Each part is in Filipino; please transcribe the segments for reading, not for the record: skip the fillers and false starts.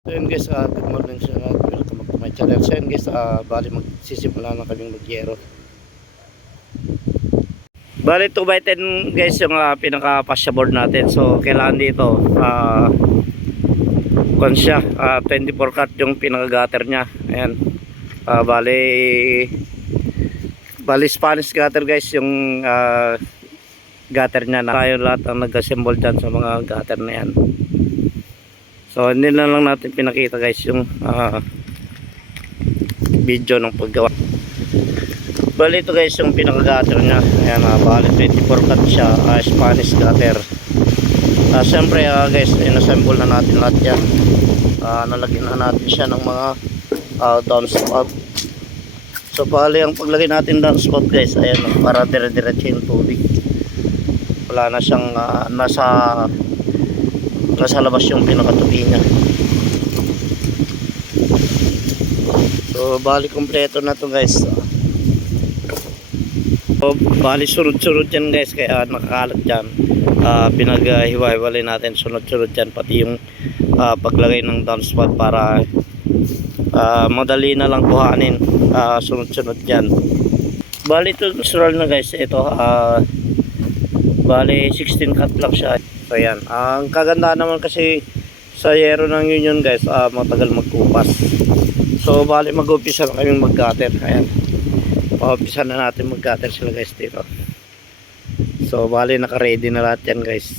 So yun guys, good morning sa lahat. Welcome back to my channel. So yun guys, bali magsisimula na kaming mag-yero. Bali 2 by 10 guys yung pinaka-pasya board natin. So kailangan dito, kung siya, 24 cut yung pinaka-gutter nya. Ayan. Bali Spanish gutter guys yung gutter nya. Na tayo lahat ang nag-assemble dyan sa mga gutter na yan. So hindi na lang natin pinakita guys yung video ng paggawa. Bali ito guys yung pinaka-gutter nya. Ayan, bali 24 cut siya, Spanish gutter. Siyempre guys, inassemble na natin lahat yan. Nalagyan na natin siya ng mga downspout. So bali ang paglagay natin downspout guys, ayan, para dire-diretso yung tubig. Wala na siyang nasa labas yung pinakatupi niya. So bali kompleto na to guys. So bali sunod-sunod yan guys, kaya nakakalat dyan. Pinaghiwa-hiwalay natin sunod-sunod yan, pati yung paglagay ng downspout para madali na lang kuhanin. Sunod-sunod yan. Bali ito natural na guys. Ito bali 16 cut lang siya. So yan, ang kaganda naman kasi sa yero ng Union guys, matagal magkupas. So bali mag-umpisa na kaming mag-gutter. Ayan, paumpisa na natin mag-gutter sila guys dito. So bali naka-ready na lahat yan guys.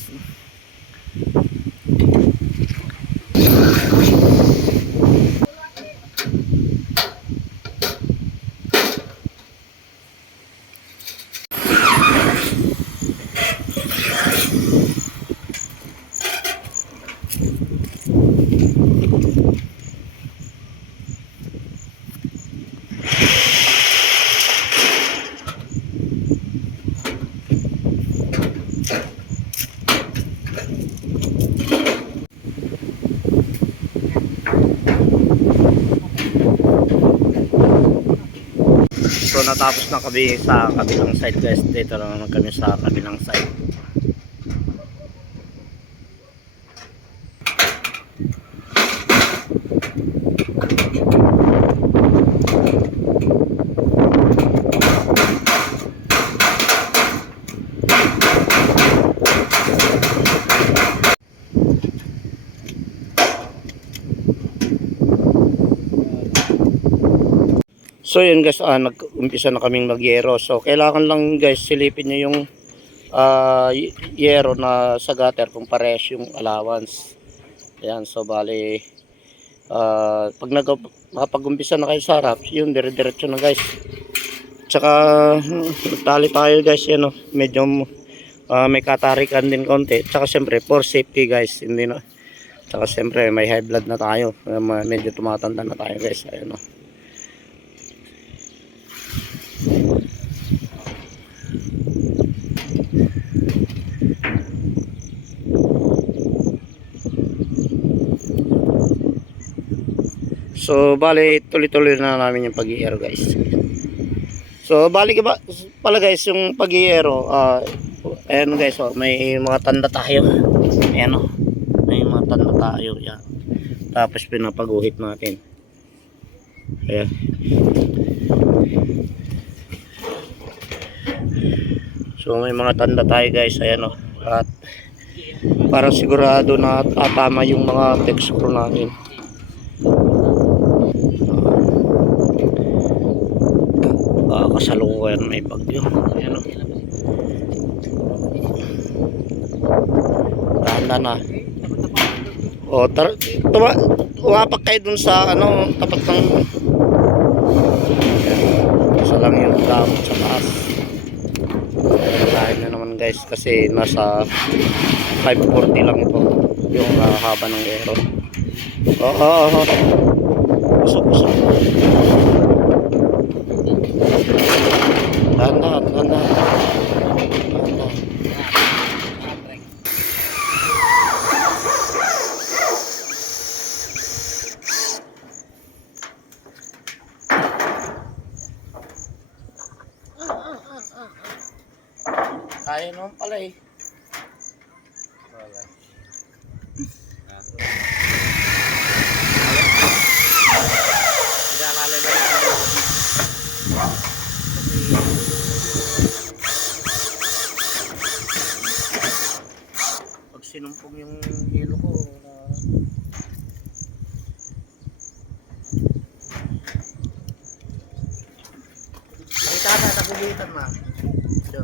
So natapos na kami sa kabilang side guys. Dito na naman kami sa kabilang side. So yun guys, nag-umpisa na kaming mag-yero. So kailangan lang guys silipin nyo yung yero na sa gutter kung pares yung allowance. Ayan, so bali pag nakapag-umpisa na kayo sa harap, yun dire-diretso na guys. Tsaka tali tayo guys, yan medyo may katarikan din konti. Tsaka siyempre for safety guys, hindi na. Tsaka siyempre may high blood na tayo, medyo tumatanda na tayo guys. Ayun So bali tuloy-tuloy na namin yung pag-iero guys. So bali pala guys yung pag-iero, ayan guys, may mga tanda tayo. Ayan may mga tanda tayo yan. Tapos pinapaguhit natin. Ayan. So may mga tanda tayo guys, ayan at para sigurado na tatama yung mga texture natin. Kasalukuyan may bagyo. Ayan Tanda na. Tumapak kayo dun sa tapat ng sa lang yung gamit sa taas. Lahat na naman guys kasi nasa 540 lang ito yung haba ng yero. Usok. Tanda. Kaya naman pala eh. nagugitan na. So.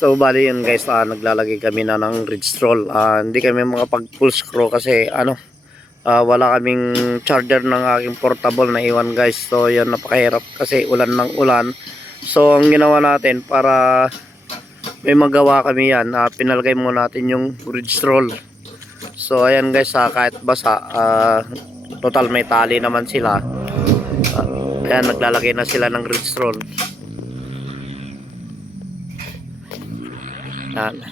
So bali yun guys, naglalagay kami na ng ridge roll. Hindi kami makapag full screw kasi wala kaming charger ng aking portable na iwan guys. So yun, napakahirap kasi ulan ng ulan. So ang ginawa natin para may magawa kami yan, pinalagay muna natin yung ridge roll. So ayan guys, kahit basa, total may tali naman sila. Ayan, naglalagay na sila ng ridge roll. Yan.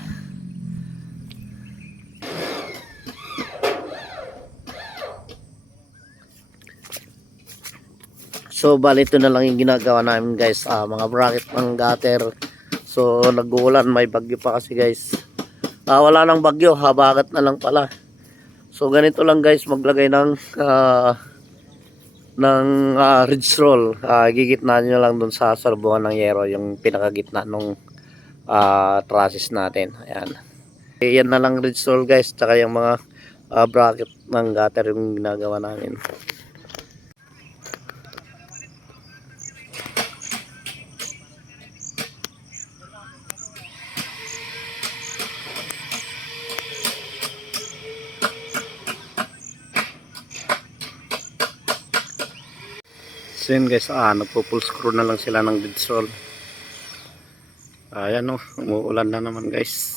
So bali ito na lang yung ginagawa namin guys, mga bracket ng gutter. So nag-uulan, may bagyo pa kasi guys. Wala nang bagyo, habagat na lang pala. So ganito lang guys, maglagay ng ridge roll. Gigitnaan nyo lang dun sa salbuhan ng yero, yung pinakagitna nung trusses natin. Ayan. Yan na lang ridge roll guys, tsaka yung mga bracket ng gutter yung ginagawa namin. So yun guys, nagpo-full screw na lang sila ng ridge roll. Ayan umuulan na naman guys.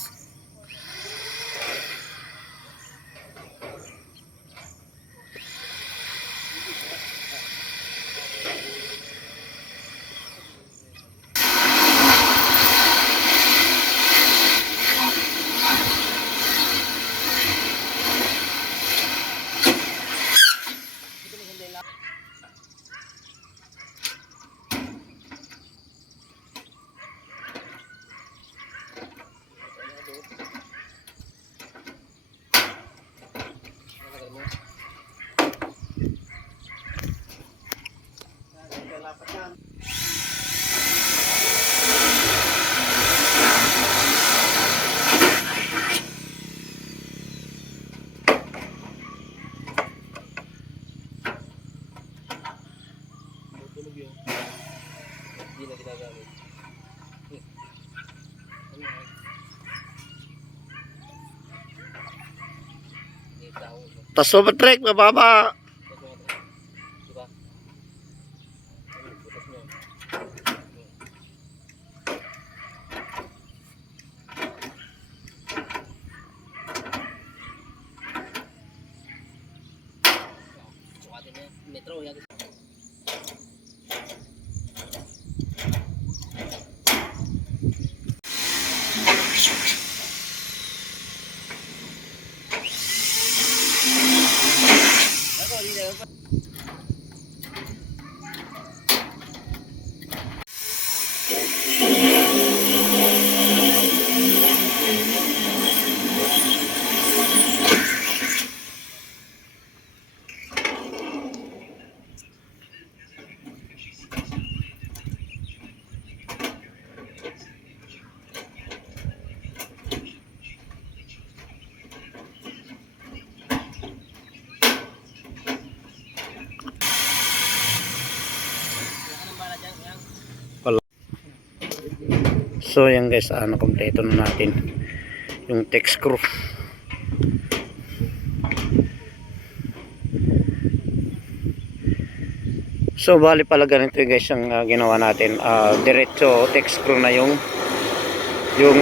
Tulog yun. Hindi na ginagamit. Ano yan? Hindi tao. Tas overtrek, mababa. Diba? Ano, butas niya. Sukatin na yan. Metro, yan. So yan guys, kompleto na natin yung tech screw. So bali pala ganito guys ang ginawa natin. Diretso tech screw na yung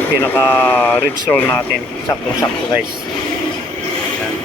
pinaka ridge roll natin. Sakto sakto guys. Yan.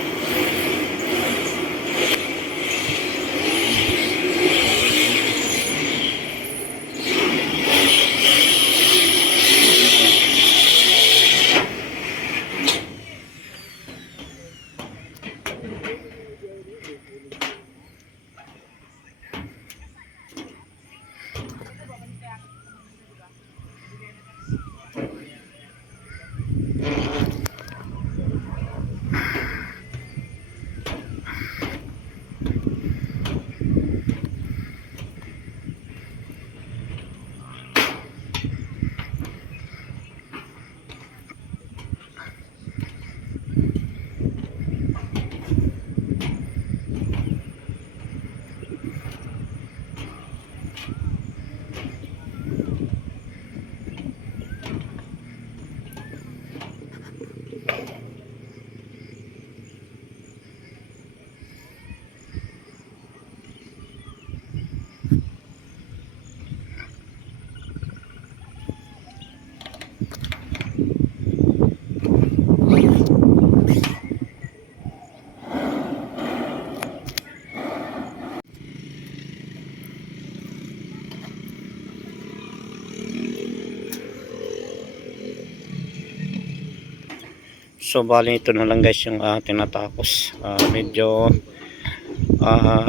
So bali ito na lang guys yung tinatapos. Medyo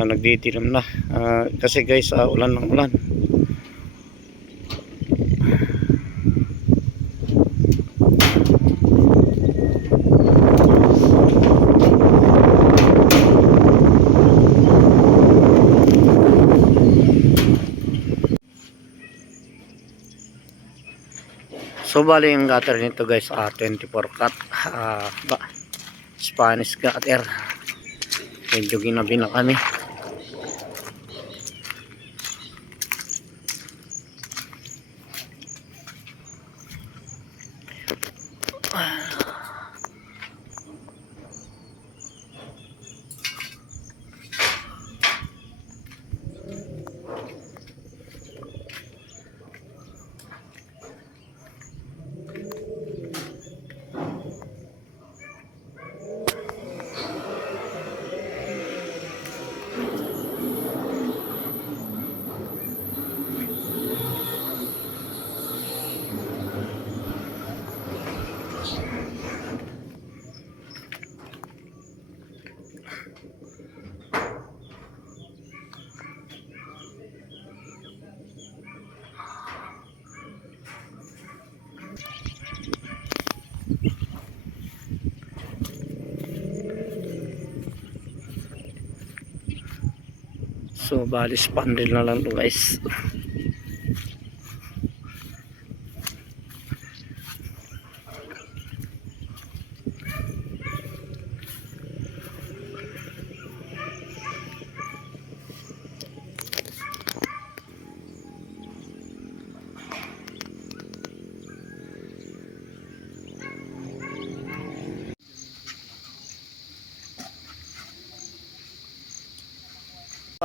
nagdidilim na. Kasi guys ulan ng ulan. So bali yung gutter nito guys 24 cut Spanish gutter. Medyo ginabi na kami. So bali spandrel na lang to guys.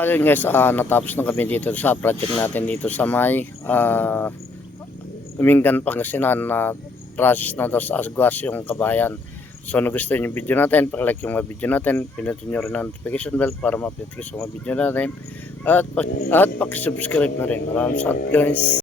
Ayun guys, natapos na kami dito sa project natin dito sa may Umingan, Pangasinan na process na daw sa Asguas yung kabayan. So kung gusto nyo yung video natin, like yung mga video natin, pinutin nyo rin ang notification bell para ma-update kayo sa mga video natin at pakisubscribe na rin. Maraming salamat guys.